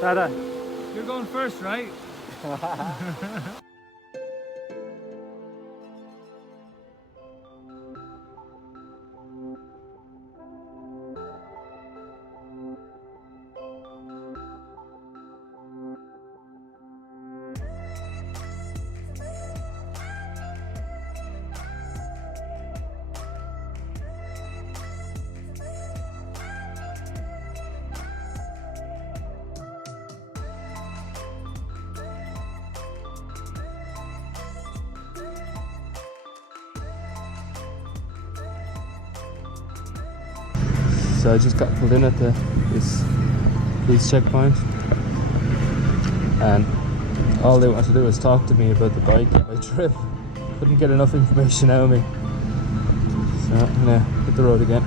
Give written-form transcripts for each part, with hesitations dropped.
Dada. You're going first, right? So I just got pulled in at this police checkpoint, and all they wanted to do was talk to me about the bike and my trip. Couldn't get enough information out of me, so I'm gonna hit the road again.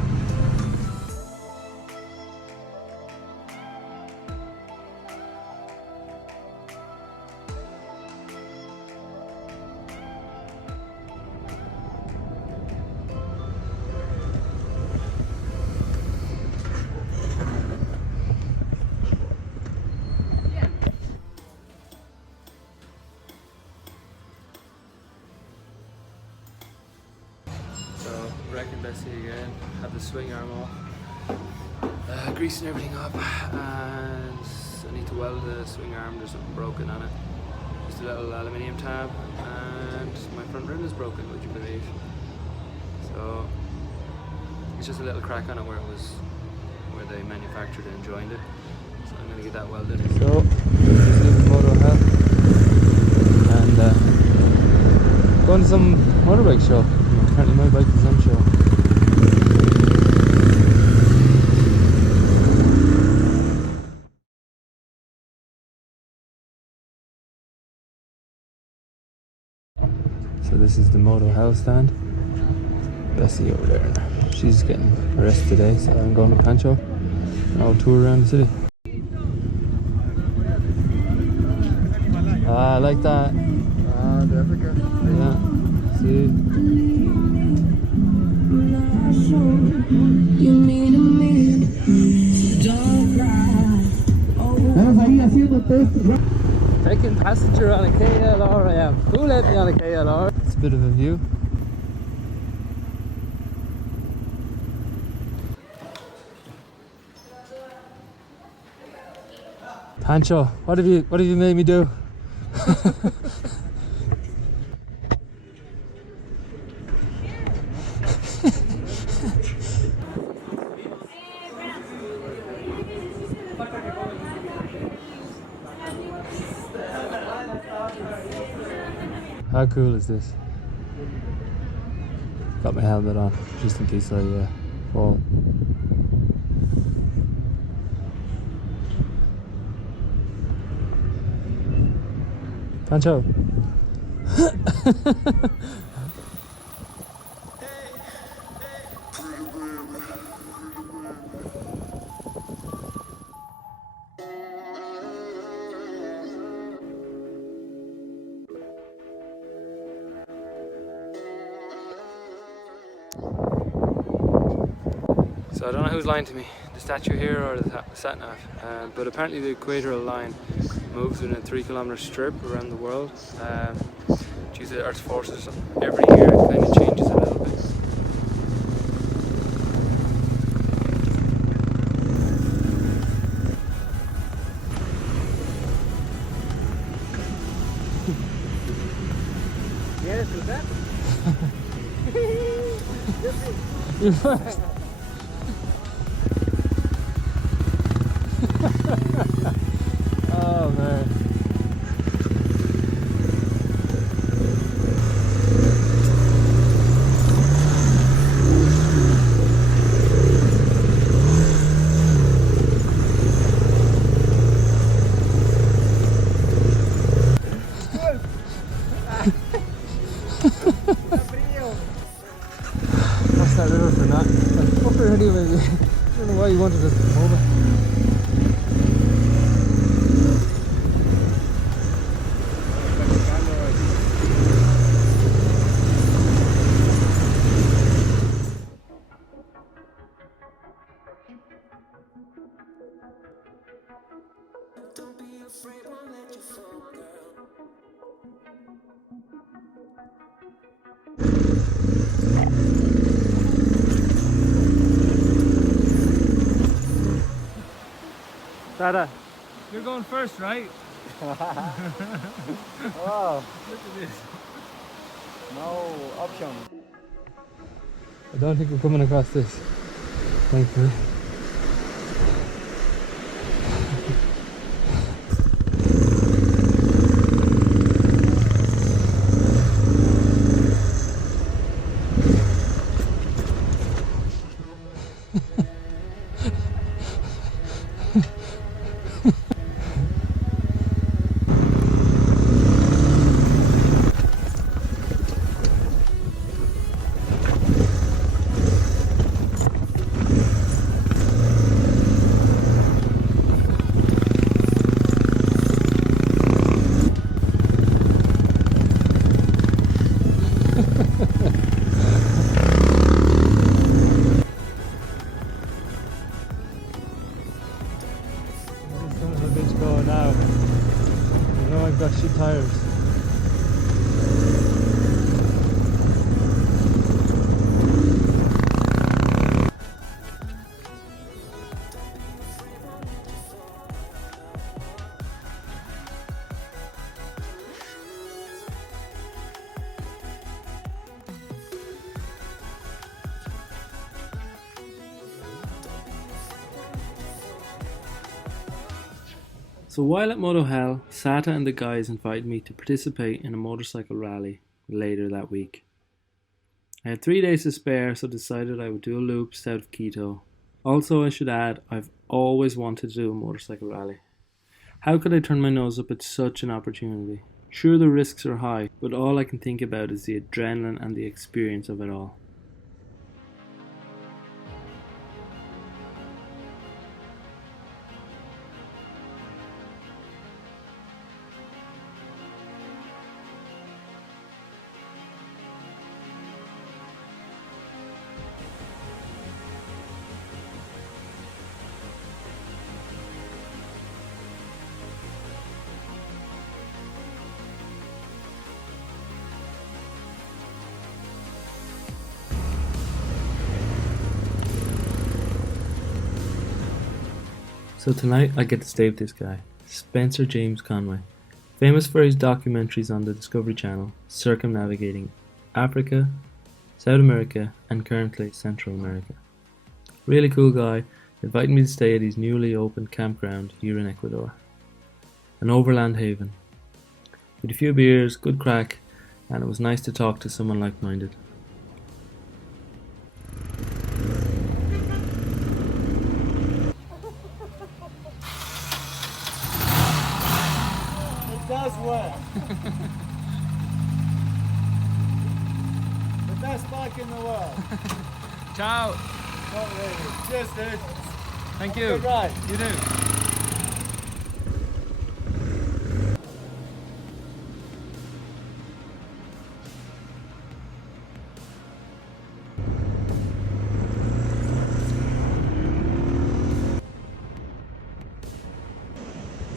So, wrecking Bessie again, had the swing arm off, greasing everything up, and I need to weld the swing arm. There's something broken on it, just a little aluminium tab, and my front rim is broken, would you believe? So it's just a little crack on it where they manufactured it and joined it, so I'm going to get that welded. So this is Moto Hell, and going to some motorbike show. Apparently my bike is on show. So this is the Moto Hell stand. Bessie over there. She's getting a rest today, so I'm going to Pancho and I'll tour around the city. Ah, I like that. Ah, the Africa. Yeah. See? You mean to me, don't cry. Vamos ahí haciendo test. Taking passenger on a KLR, I am. Who let me on a KLR? It's a bit of a view. Pancho, what have you made me do? How cool is this? Got my helmet on just in case I fall. Pancho. So I don't know who's lying to me, the statue here or the sat-nav, but apparently the equatorial line moves in a 3-kilometer strip around the world due to the Earth's forces. Every year it kind of changes a little bit. ¿Quieres cruzar? You're first. Oh man. What's that river for not? Up there anyway. I don't know why you wanted us to come over. Don't Dada. You're going first, right? Oh, Look at this. no option. I don't think we're coming across this, thankfully. Son of a bitch going now. I know I've got shit tires. So while at Moto Hell, Sata and the guys invited me to participate in a motorcycle rally later that week. I had 3 days to spare, so decided I would do a loop south of Quito. Also, I should add, I've always wanted to do a motorcycle rally. How could I turn my nose up at such an opportunity? Sure, the risks are high, but all I can think about is the adrenaline and the experience of it all. So tonight I get to stay with this guy, Spencer James Conway, famous for his documentaries on the Discovery Channel, circumnavigating Africa, South America, and currently Central America. Really cool guy, invited me to stay at his newly opened campground here in Ecuador. An overland haven. With a few beers, good crack, and it was nice to talk to someone like-minded. It does work. The best bike in the world. Ciao. Not really. Cheers, dude. Thank you. Good ride. You do.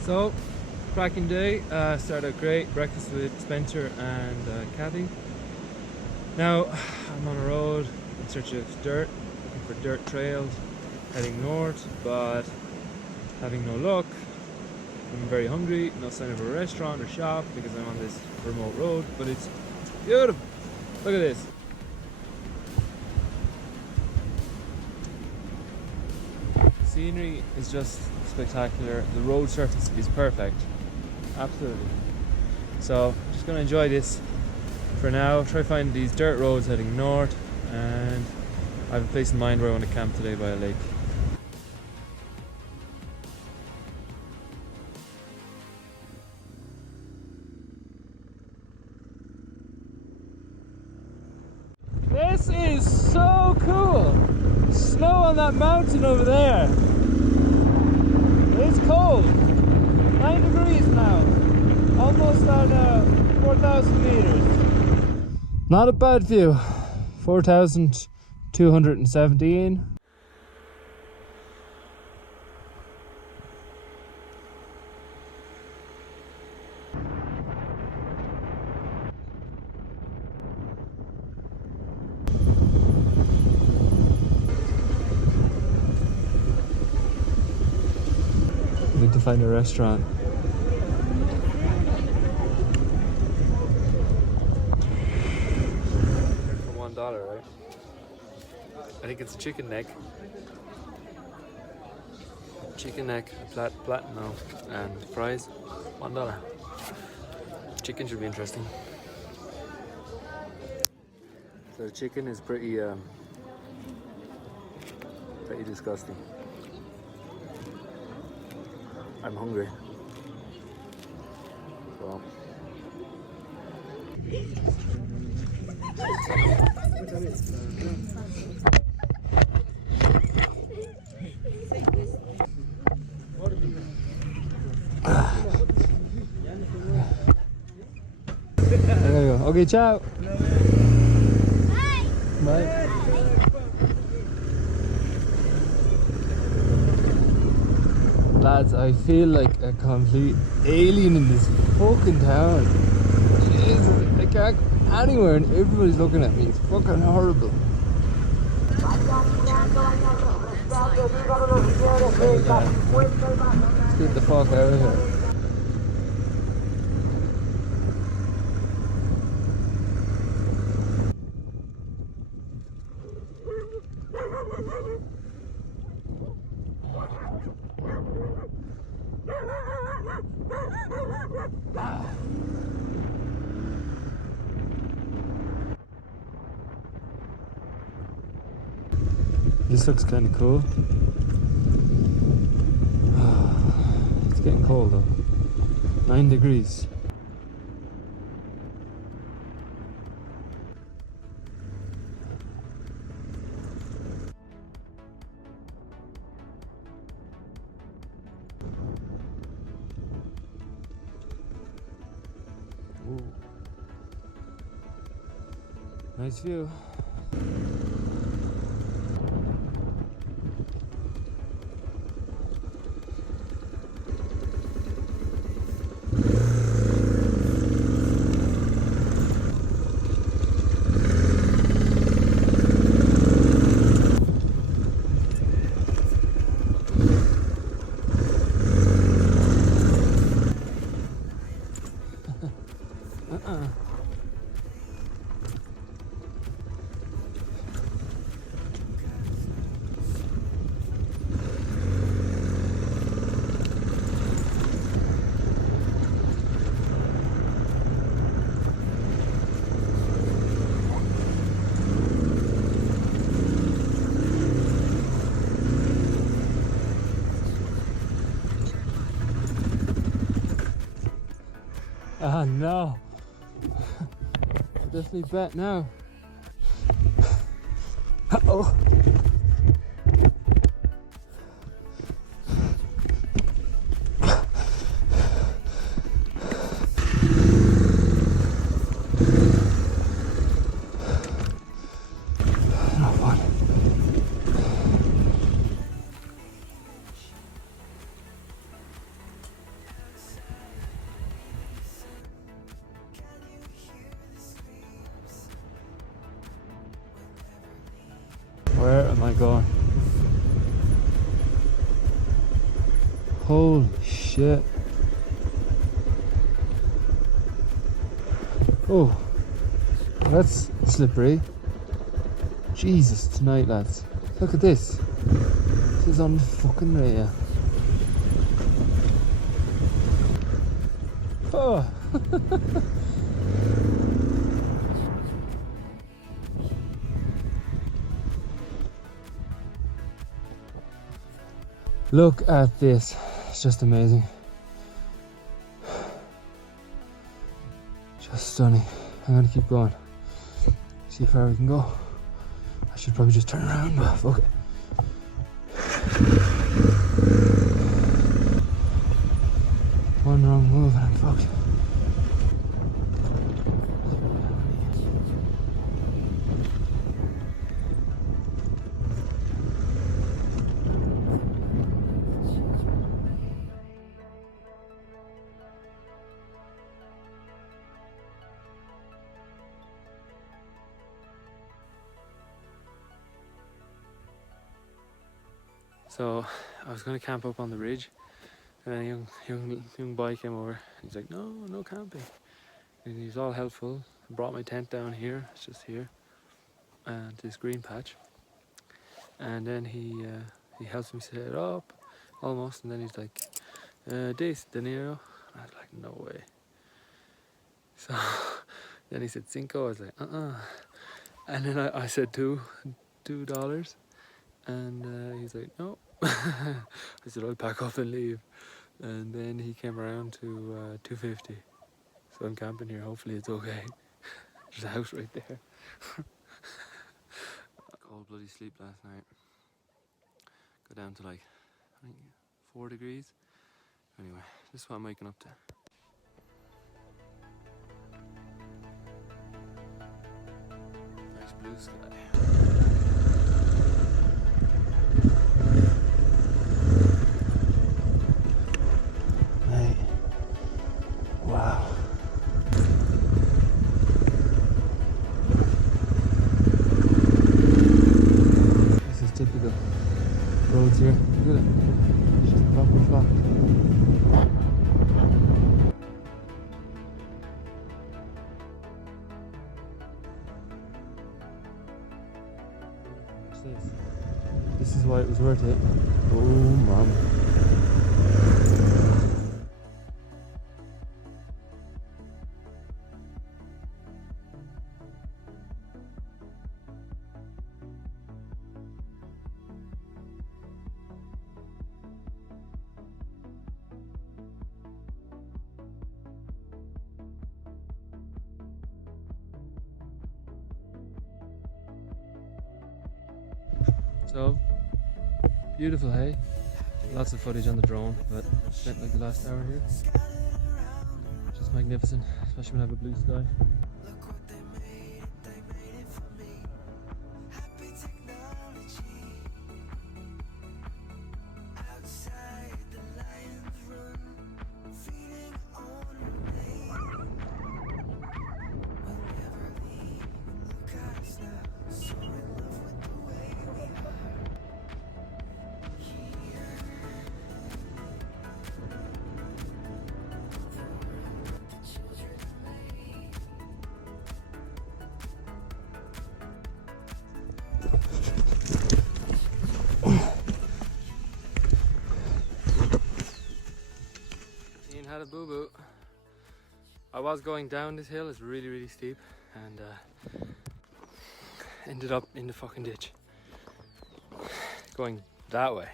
So, cracking day. Started out great. Breakfast with Spencer and Kathy. Now, I'm on a road in search of dirt, looking for dirt trails, heading north, but having no luck. I'm very hungry, no sign of a restaurant or shop because I'm on this remote road, but it's beautiful. Look at this. The scenery is just spectacular. The road surface is perfect. Absolutely. So I'm just going to enjoy this for now. Try to find these dirt roads heading north, and I have a place in mind where I want to camp today by a lake. This is so cool! Snow on that mountain over there. It's cold. 9 degrees now. Almost on 4,000 meters. Not a bad view. 4,217. find a restaurant. For $1, right? I think it's a chicken neck. Chicken neck, platinum, and fries, $1. Chicken should be interesting. So the chicken is pretty disgusting. I'm hungry. Well. There you go. Okay, ciao. Bye. Lads, I feel like a complete alien in this fucking town. Jesus, I can't go anywhere and everybody's looking at me. It's fucking horrible. Let's get the fuck out of here. This looks kind of cool. It's getting cold though. 9 degrees. Ooh. Nice view. Ah no. Definitely bet now. Uh-oh. Where am I going? Holy shit. Oh, that's slippery. Jesus, tonight, lads. Look at this. This is on fucking radio. Oh. Look at this. It's just amazing. Just stunning. I'm gonna keep going. See how far we can go. I should probably just turn around, but fuck it. One wrong move and I'm fucked. So I was going to camp up on the ridge And then a young boy came over. He's like, no camping. And he's all helpful. Brought my tent down here. It's just here, and this green patch. And then he helps me set it up, almost. And then he's like, "10 dinero." I was like, "No way." So then he said cinco. I was like, And then I said $2, and he's like, "No." I said, "I'll pack up and leave." And then he came around to $2.50. So I'm camping here. Hopefully it's okay. There's a house right there. Cold bloody sleep last night. Got down to like, I think 4 degrees. Anyway, this is what I'm waking up to. Nice blue sky. Hey. Wow. This is typical roads here. Look at it. It's just proper fucked. This is why it was worth it. Oh, mom. So, beautiful, hey? Lots of footage on the drone, but spent like the last hour here. Just magnificent, especially when I have a blue sky. Ian had a boo-boo. I was going down this hill, it's really steep, and ended up in the fucking ditch. Going that way.